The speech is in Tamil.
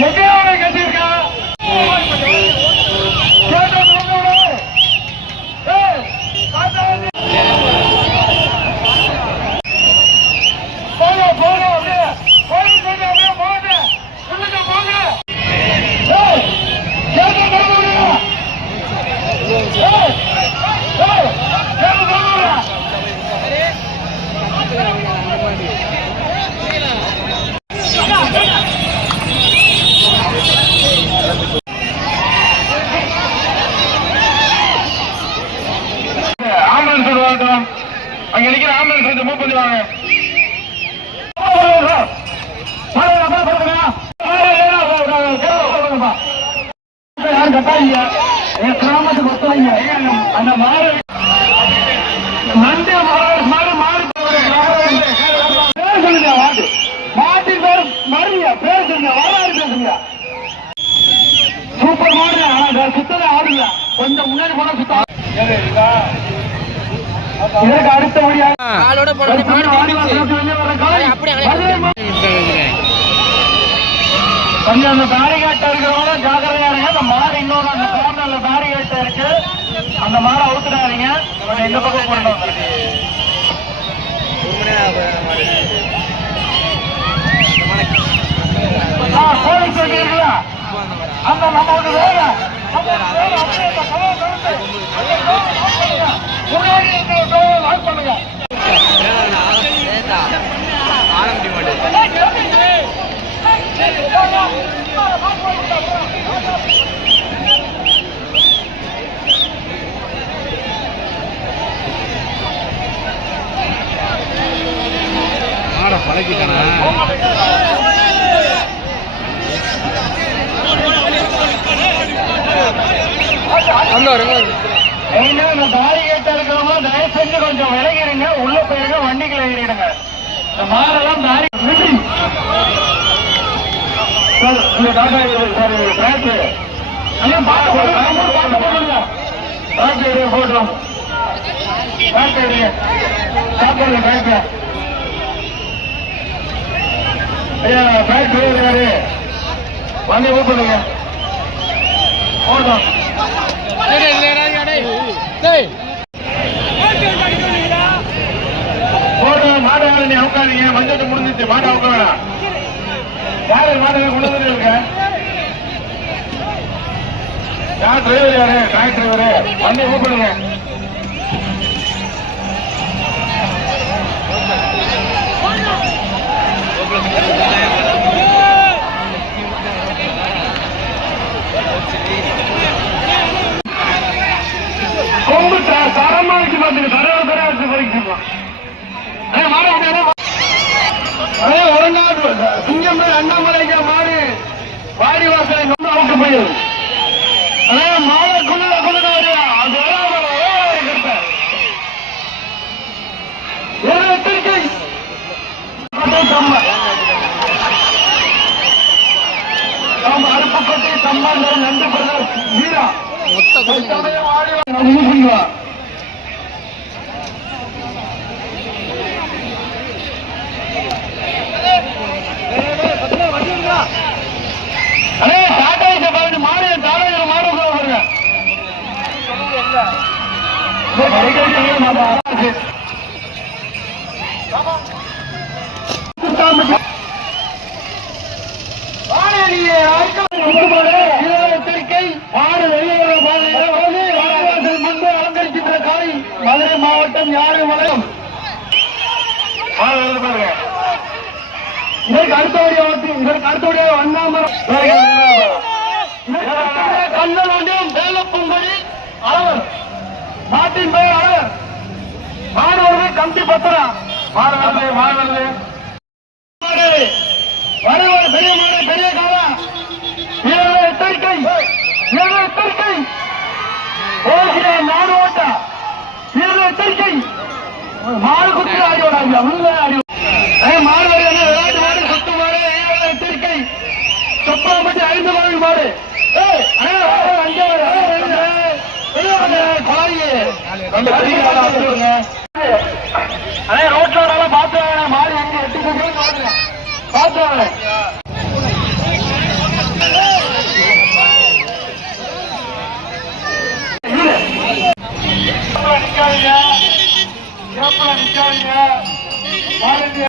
எங்கேயாவது கட்டியிருக்கா அங்க நிக்கிற ஆம்புலன்ஸ் வந்து மூவ் பண்ணுவாங்க. கிராமத்துக்கு ஒத்துழைங்க. அந்த மாடு நன்றி மாடு மாடு பேர் சொல்லுங்க. மாட்டின் பேர் மருங்க பேர் சொல்லுங்க. வரலாறு பேசுங்க. சூப்பர் மாடு. சுத்தத ஆடுங்க. கொஞ்சம் முன்னாடி போனா சுத்தம். இதற்கு அடுத்தபடியாக கொஞ்சம் அந்த பேரிகேட்ட இருக்கிறவங்க ஜாக்கிரதையா இருங்க. அந்த மாடு இன்னொரு அந்த கார்னர்ல பேரிகேட்ட இருக்கு. அந்த மாடை அவுத்துடாதீங்க. இந்த பக்கம் கொண்டு போலீஸ் வைக்கிறீங்களா? அந்த நம்ம வந்து வேலை பழகிட்டானா பேரிகேட்ட இருக்கிறவங்க தயவு செஞ்சு கொஞ்சம் விலகிடுங்க. உள்ள போயிருங்க. வண்டிகளை ஏறிடுங்க. இந்த மாடெல்லாம் போட்டோம். வண்டி கூப்பிடுங்க. போட்டோம். மாடு நீ அவுக்காதீங்க. மஞ்சள் முடிஞ்சிச்சு. மாடு அவுக்க வேணாம். யாரு மாடு கொண்டு வந்துருக்க? யார் டிரைவர்? யாரு டிராக் டிரைவரு? வண்டி கூப்பிடுங்க. கொம்பு தரமா வச்சு பாத்துங்க. தர வச்சு பறிக்கலாம். சிங்கம் அண்ணாமலைக்கு மாடு வாடி வாசலை ரொம்ப அவுக்கு போயிடும். மாலை கொண்டு அருப்புக்கோட்டை சம்மாண்டர் நன்றி பிரதர் வீரா மூவா அலங்கரிக்கின்ற காய் மதுரை மாவட்டம் யாரும் வளரும். இதற்கு அடுத்தபடியாக அண்ணாமரம் கண்ணல் ஒன்றியம் வேலப்பொங்கலி அளவர் நாட்டின் பெயர் அளவர் மாணவர்கள் கம்பி பத்திரா மாணவர்களே பெரிய மாடு பெரிய காலா எச்சரிக்கை நாடு ஓட்டா எச்சரிக்கை மாடு குத்தி ஆடி ஓடாது உள்ள ஆடி மாடு விளையாட்டு மாடு சுத்து மாடு எச்சரிக்கை சொப்பாம்பட்டி 5 மாடு மாடு ரோட்ல பார்த்து மாடு எங்க எட்டு பார்த்து நிக்காதீங்க. மாடு